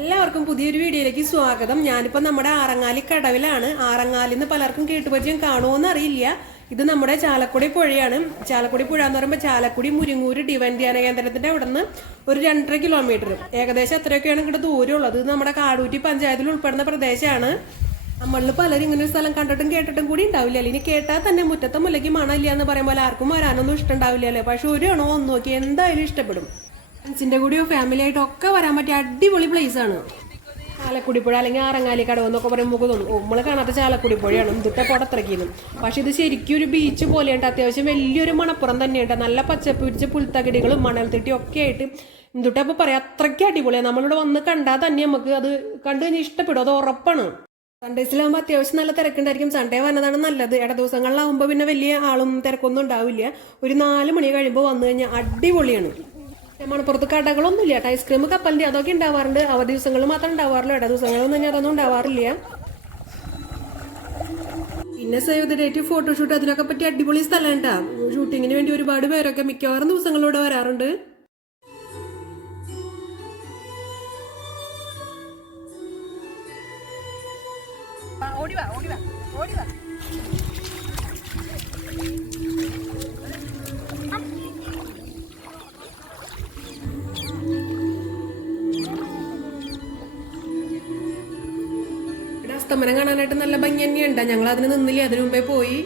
എല്ലാവർക്കും പുതിയൊരു വീഡിയോയിലേക്ക് സ്വാഗതം. ഞാനിപ്പോൾ നമ്മുടെ ആറങ്ങാലി കടവിലാണ്. ആറങ്ങാലിൽ നിന്ന് പലർക്കും കേട്ടുപരിചയം കാണുമോന്ന് അറിയില്ല. ഇത് നമ്മുടെ ചാലക്കുടി പുഴയാണ്. ചാലക്കുടി പുഴ എന്ന് പറയുമ്പോൾ ചാലക്കുടി മുരിങ്ങൂര് ഡിവൈൻ ധ്യാന കേന്ദ്രത്തിന്റെ അവിടെ നിന്ന് ഒരു രണ്ടര കിലോമീറ്റർ. ഏകദേശം അത്രയൊക്കെയാണ് ഇവിടെ ദൂരമുള്ളത്? ഇത് നമ്മുടെ കാടൂറ്റി പഞ്ചായത്തിൽ ഉൾപ്പെടുന്ന പ്രദേശമാണ്. നമ്മളിൽ പലരും ഇങ്ങനെ ഒരു സ്ഥലം കണ്ടിട്ടും കേട്ടിട്ടും കൂടി ഉണ്ടാവില്ല. ഇനി കേട്ടാൽ തന്നെ മുറ്റത്തെ മുല്ലയ്ക്ക് മണമില്ല എന്ന് പറയുമ്പോൾ ആർക്കും വരാനൊന്നും ഇഷ്ടമുണ്ടാവില്ലല്ലേ പക്ഷെ ഒരു എണ്ണോ ഒന്ന് നോക്കി എന്തായാലും ഇഷ്ടപ്പെടും. ഫ്രണ്ട്സിന്റെ കൂടെയോ ഫാമിലി ആയിട്ടോ ഒക്കെ വരാൻ പറ്റിയ അടിപൊളി പ്ലേസ് ആണ്. ചാലക്കുടി പുഴ അല്ലെങ്കിൽ ആറങ്ങാലി കടവ് എന്നൊക്കെ പറയുമ്പോൾ തോന്നും. ഓ നമ്മൾ കാണാത്ത ചാലക്കുടി പുഴയാണ്. ഇതിട്ട പുറത്തിറക്കിയെന്ന് പക്ഷെ ഇത് ശരിക്കും ഒരു ബീച്ച് പോലെയുണ്ട് അത്യാവശ്യം വലിയൊരു മണപ്പുറം തന്നെയുണ്ട് നല്ല പച്ചപ്പ് പിടിച്ച പുൽത്തകിടികളും മണൽത്തിട്ടിയും ഒക്കെ ആയിട്ട് എന്തുട്ടാ അപ്പോൾ പറയാം? അത്രയ്ക്ക് അടിപൊളിയാണ് നമ്മളിവിടെ വന്ന് കണ്ടാൽ തന്നെ നമുക്ക് അത് കണ്ടു കഴിഞ്ഞാൽ ഇഷ്ടപ്പെടും. അത് ഉറപ്പാണ്. സൺഡേസിലാകുമ്പോൾ അത്യാവശ്യം നല്ല തിരക്കുണ്ടായിരിക്കും സൺഡേ വന്നതാണ് നല്ലത്. ഇട ദിവസങ്ങളിലാവുമ്പോൾ പിന്നെ വലിയ ആളും തിരക്കൊന്നും ഉണ്ടാവില്ല. ഒരു നാല് മണി കഴിയുമ്പോൾ വന്നു കഴിഞ്ഞാൽ അടിപൊളിയാണ്. മണപ്പുറത്ത് കടകളൊന്നുമില്ല കേട്ടോ. ഐസ്ക്രീം കപ്പലിന്റെ അതൊക്കെ ഉണ്ടാവാറുണ്ട്. അവധി ദിവസങ്ങളിൽ മാത്രം ഉണ്ടാവാറില്ല ഇട ദിവസങ്ങളൊന്നും ഞാൻ അതൊന്നും ഉണ്ടാവാറില്ല. പിന്നെ സേവ് ദ ഡേറ്റ് ഫോട്ടോഷൂട്ട്. അതിനൊക്കെ പറ്റി അടിപൊളി സ്ഥലം കേട്ടോ. ഷൂട്ടിങ്ങിന് വേണ്ടി ഒരുപാട് പേരൊക്കെ മിക്കവാറും ദിവസങ്ങളിലൂടെ വരാറുണ്ട്. ഓടിവാ ഓടിവാ ഓടിവാ ഇവിടെ അസ്തമനം കാണാനായിട്ട് നല്ല ഭംഗി തന്നെയുണ്ട്. ഞങ്ങൾ അതിന് നിന്നില്ല? അതിനു മുമ്പേ പോയി.